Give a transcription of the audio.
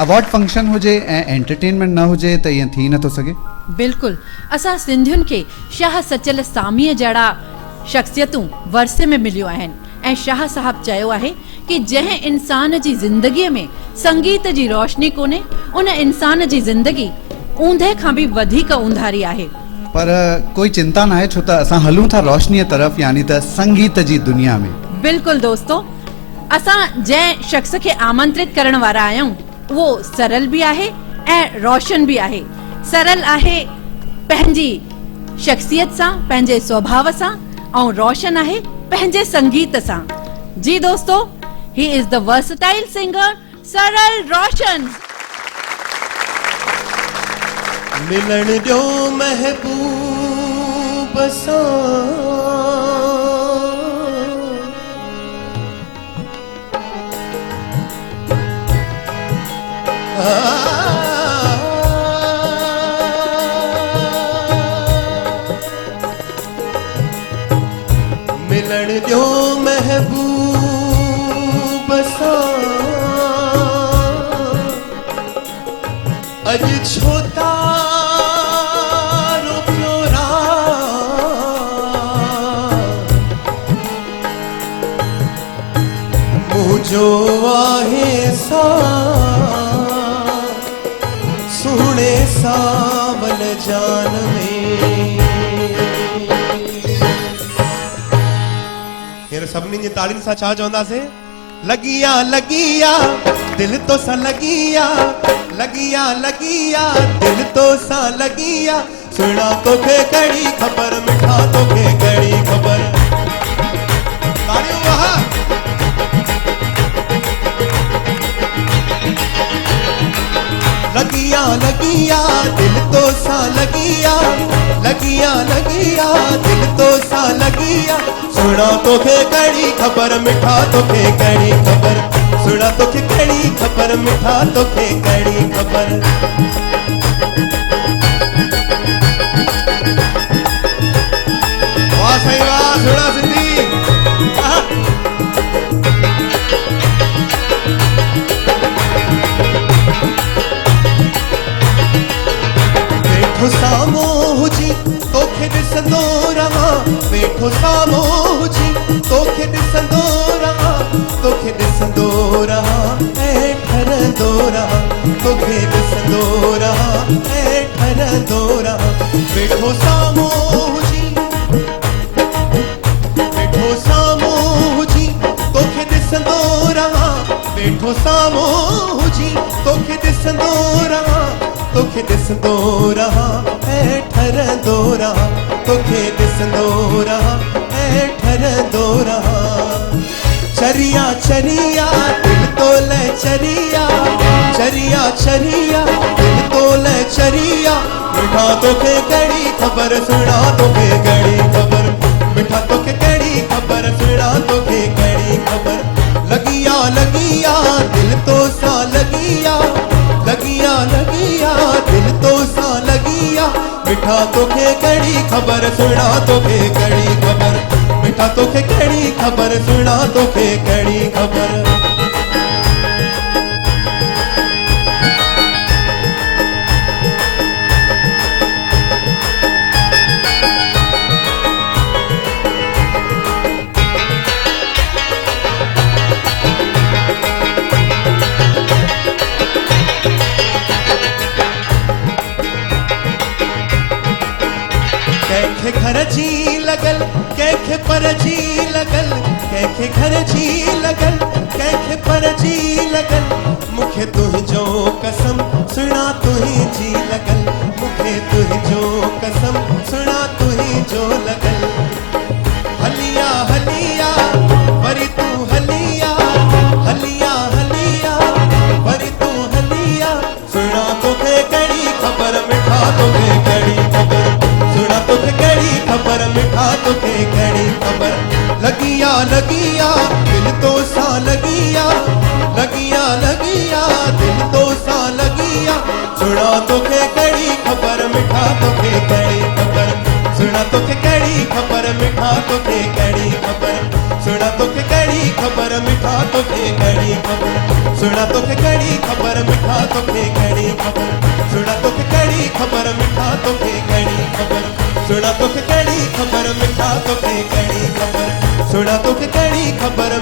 Award function हुजे ऐं entertainment न हुजे त ईअं थी नथो सघे। बिल्कुलु, असां सिंधियुनि खे शाह सचियल सामीअ जहिड़ा शख़्सियतूं वरसे में मिलियूं आहिनि ऐं शाह साहब चयो आहे कि जंहिं इंसान जी ज़िंदगीअ में संगीत जी रोशनी कोन्हे उन इंसान जी ज़िंदगी ऊंधे खां बि वधीक ऊंधारी आहे। पर कोई चिंता न आहे छो त असां हलूं था रोशनीअ तरफ़, यानी त संगीत जी दुनिया में। बिल्कुलु दोस्तो, असां जंहिं शख़्स खे आमंत्रित करण वारा आहियूं उहो सरल भी आहे ऐं रोशन भी आहे। सरल आहे पंहिंजी शख्सियत सां, पंहिंजे स्वभाव सां, ऐं रोशन आहे पंहिंजे संगीत सां। जी दोस्तो, he is the versatile singer सरल रोशन। मिलन जो महबूब सां मिलन जो महबूब सां अज छोता जो आहे सा सुने सावल जान में। हींअर सभिनी जी ताड़ियुनि सां छा चवंदासीं? लगिया लगिया दिल तो सा लगिया, लगिया लगिया दिल तो सा लगिया, सुना तोखे कड़ी खबर, मिठा तोखे कड़ी खबर। ताड़ियूं वहा। लगिया लगिया दिल तो सा लगिया, लगिया लगिया दिल तो सा लगिया, सुना तोखे कड़ी खबर, मिठा तोखे कड़ी खबर, सुना तोखे कड़ी खबर, मिठा तोखे कड़ी खबर। वाह सही वाह, सुना सिंधी। वेठो सामो हुजी तोखे ॾिसंदो रहां, वेठो सामो हुजी तोखे ॾिसंदो रहां, तोखे ॾिसंदो रहां ऐं ठरंदो रहां, तोखे ॾिसंदो रहां ऐं ठरंदो रहां। वेठो सामो हुजी, वेठो सामो हुजी तोखे ॾिसंदो रहां, वेठो सामो हुजी तोखे ॾिसंदो रहां, तोखे ॾिसंदो रहां ऐं ठरंदो रहां, तोखे ॾिसंदो रहां ऐं ठरंदो रहां। चरिया चरिया दिल तो ले चरिया, चरिया चरिया दिल तो ले चरिया, मिठा तोखे कड़ी खबर, सुना तोखे कड़ी खबर, मिठा तोखे कड़ी खबर, सुना तोखे कड़ी खबर। लगिया लगिया दिल तो सा लगिया, लगिया लगिया दिल तो सा लगिया, मिठा तोखे कड़ी खबर, सुना तोखे कड़ी खबर, मिठा तोखे कड़ी खबर, सुना तोखे कड़ी खबर। कैखे घर जी लगल, कैखे पर जी लगल, कैखे घर जी लगल, कैखे पर जी लगल, मुखे तुझो कसम सुना तुझी लगल, मुखे तुझो कसम सुना तुझो लगल। हलिया हलिया वरी तू हलिया, हलिया हलिया वरी तू हलिया, सुना तोखे कड़ी खबर, मिठा तोखे कड़ी खबर, सुना तोखे कड़ी खबर, मिठा तोखे कड़ी खबर। लगिया लगिया दिल तो सा लगिया, लगिया लगिया दिल तो सा लगिया, सुना तोखे कड़ी तोखे कहिड़ी ख़बर मिठा तोखे कहिड़ी ख़बर सुणा तोखे कहिड़ी ख़बर मिठा तोखे कहिड़ी ख़बर सुणा तोखे कहिड़ी ख़बर मिठा तोखे कहिड़ी ख़बर सुणा तोखे कहिड़ी ख़बर